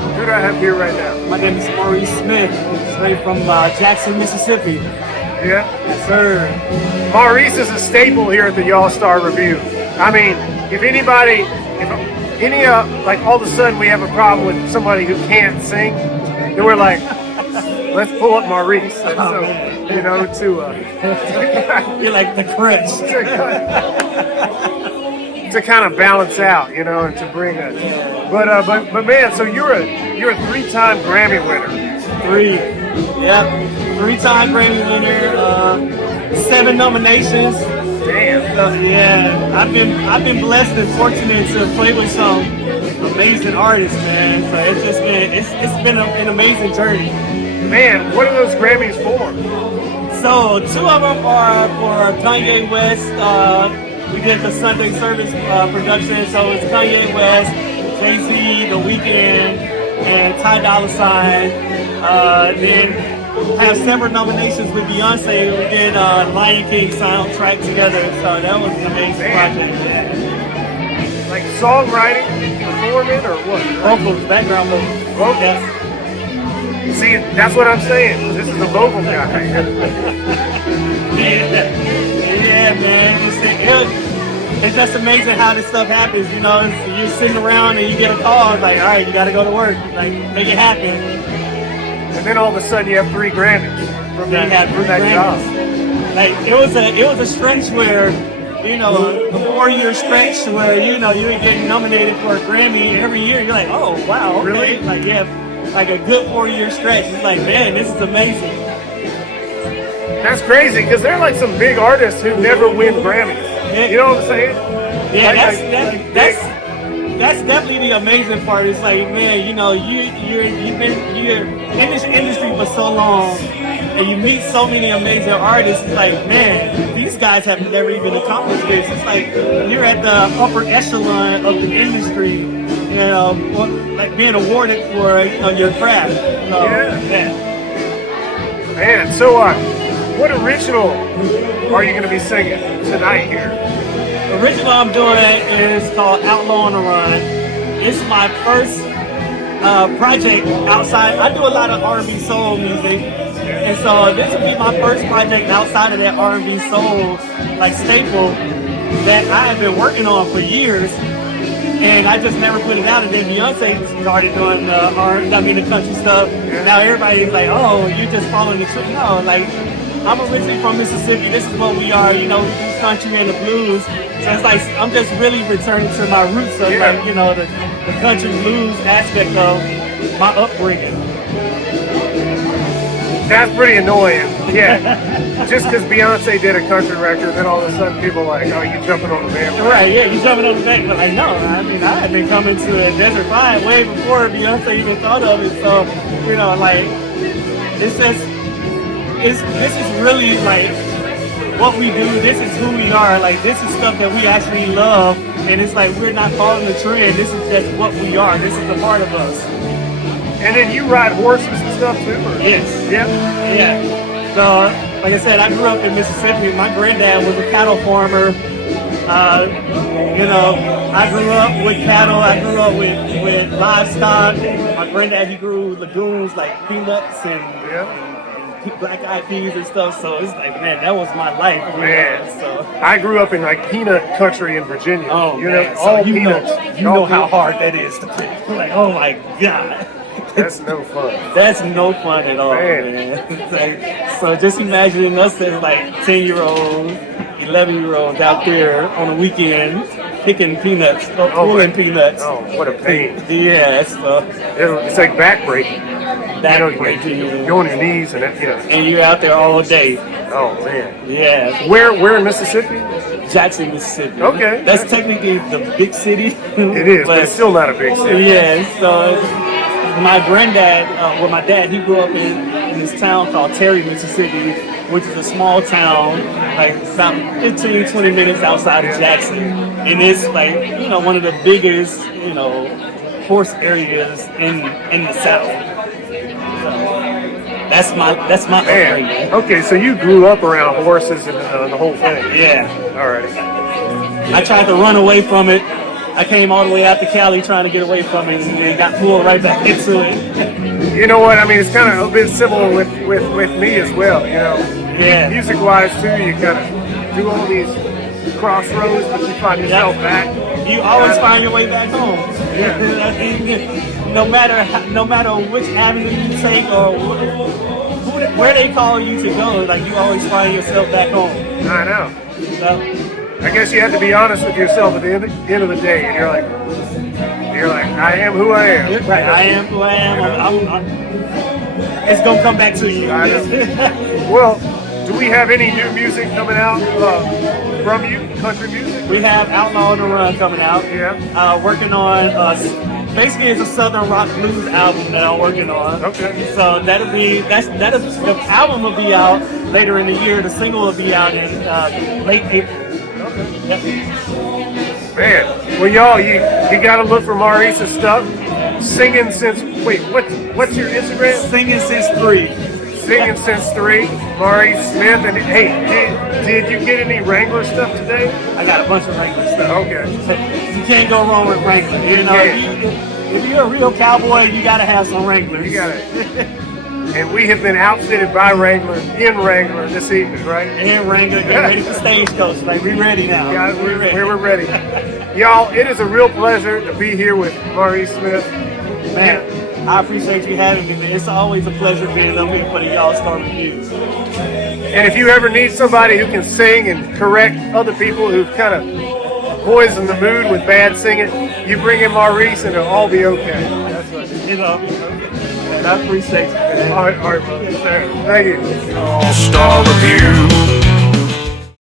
Who do I have here right now? My name is Maurice Smith, straight from Jackson, Mississippi. Yeah? Yes, sir. Maurice is a staple here at the Y'all Star Revue. I mean, if any, like all of a sudden we have a problem with somebody who can't sing, then we're like, let's pull up Maurice. And so, you know, You're like the crutch. to kind of balance out, you know, and to bring us. But man, so you're a 3-time Grammy winner. Three-time Grammy winner, 7 nominations. Damn. So, yeah, I've been blessed and fortunate to play with some amazing artists, man. So it's been an amazing journey. Man, what are those Grammys for? So 2 of them are for Kanye West. We did the Sunday service production, so it's Kanye West, Jay-Z, The Weeknd, and Ty Dolla $ign. Then have several nominations with Beyonce. We did Lion King soundtrack together, so that was an amazing project. Like songwriting, performing, or what? Vocals, background vocals. Vocals. See, that's what I'm saying. This is a vocal guy. Yeah, man. It's just amazing how this stuff happens. You know, you're sitting around and you get a call. It's like, all right, you got to go to work. Like, make it happen. And then all of a sudden you have 3 Grammys from that job. Like it was a stretch where, you know, a 4-year stretch where, you know, you were getting nominated for a Grammy every year. You're like, oh wow, okay. Really? Like like a good 4-year stretch. It's like, man, this is amazing. That's crazy because they're like some big artists who never win Grammys. You know what I'm saying? Yeah, like that's definitely the amazing part. It's like, man, you know, you're in this industry for so long, and you meet so many amazing artists. It's like, man, these guys have never even accomplished this. It's like you're at the upper echelon of the industry, you know, like being awarded for, you know, your craft. So, yeah. Man, so what original are you going to be singing tonight here? The original I'm doing is called Outlaw on the Run. It's my first project outside. I do a lot of R&B soul music, and so this will be my first project outside of that R&B soul like staple that I have been working on for years, and I just never put it out. And then Beyonce started doing the country stuff. Now everybody's like, oh, you're just following the trend. No, like, I'm originally from Mississippi. This is what we are. You know, we do country and the blues. So it's like I'm just really returning to my roots of like, you know, the country blues aspect of my upbringing. That's pretty annoying. Yeah. Just because Beyonce did a country record, then all of a sudden people are like, oh, you jumping on the bandwagon. Right, yeah, you jumping on the bandwagon. But like, no, I mean, I had been coming to a Desert Vibe way before Beyonce even thought of it. So, you know, like, it's just, this is really like what we do. This is who we are. Like, this is stuff that we actually love, and it's like we're not following the trend. This is just what we are. This is a part of us. And then you ride horses and stuff too? Or? Yes. Yeah. Yeah. So, like I said, I grew up in Mississippi. My granddad was a cattle farmer. You know, I grew up with cattle. I grew up with livestock. My granddad, he grew legumes like peanuts and black-eyed peas and stuff. So it's like, man, that was my life. Man, so I grew up in like peanut country in Virginia. Oh, you man. know, all so peanuts. You know how hard that is to pick. Like, oh my God. That's no fun. That's no fun at all, man. Like, so just imagining us as like 10-year-olds, 11-year-olds out there on the weekend picking peanuts, pulling peanuts. Oh, what a pain. Yeah, it's like backbreaking. Backbreaking. You're on your knees and you know. And you're out there all day. Oh man. Yeah. Where in Mississippi? Jackson, Mississippi. Okay. That's technically the big city. It is, but it's still not a big city. Yeah, so my granddad, my dad, he grew up in this town called Terry, Mississippi, which is a small town, like about 15, 20 minutes outside of Jackson. And it's like, you know, one of the biggest, you know, horse areas in the South. So that's my man. Okay, so you grew up around horses and the whole thing. Yeah. All right. I tried to run away from it I came all the way out to Cali trying to get away from it and got pulled right back into it. You know what? I mean, it's kind of a bit similar with me as well. You know, Yeah. music-wise too. You kind of do all these crossroads, but you find yourself back. You always find your way back home. Yeah. no matter which avenue you take or where they call you to go, like you always find yourself back home. I know. So, I guess you have to be honest with yourself at the end of the day, and you're like, I am who I am. right, I am who I am. It's gonna come back to you. I know. Well, do we have any new music coming out from you? Country music? We have Outlaw on the Run coming out. Yeah. Working on basically it's a Southern rock blues album that I'm working on. Okay. So the album will be out later in the year. The single will be out in late April. Okay. Yep. Man, well, y'all, you got to look for Maurice's stuff. Singing since what's your Instagram? Singing since 3. Singing since 3. Maurice Smith. And hey, did you get any Wrangler stuff today? I got a bunch of Wrangler stuff. Okay. You can't go wrong with Wrangler. You know, if you're a real cowboy, you gotta have some Wranglers. You got it. And we have been outfitted by Wrangler in Wrangler this evening, right? And Wrangler, get ready for Stagecoach. Like, we ready now. Yeah, we're ready. Y'all, it is a real pleasure to be here with Maurice Smith. Man, I appreciate you having me, man. It's always a pleasure being up here for the Y'all Star Revue. And if you ever need somebody who can sing and correct other people who've kind of poisoned the mood with bad singing, you bring in Maurice and it'll all be okay. That's right. You know, and I appreciate you, man. All right, brother. Thank you. Y'all Star Revue.